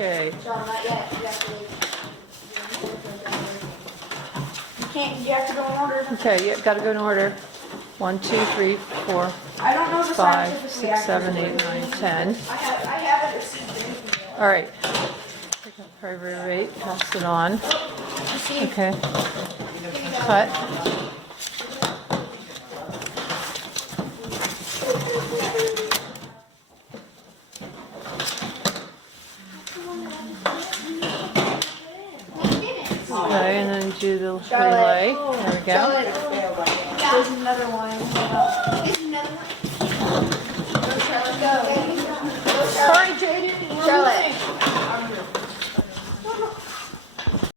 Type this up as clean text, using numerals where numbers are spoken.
Okay. John, not yet. You have to you have to go in order. Okay, yeah, gotta go in order. 1, 2, 3, 4, I don't know the 5, scientific 6, 7, 8, 9, 10. I haven't received anything yet. All right. Pick up primary rate, pass it on. Received. Okay. Cut. Okay, and then do the relay. There we go. There's another one.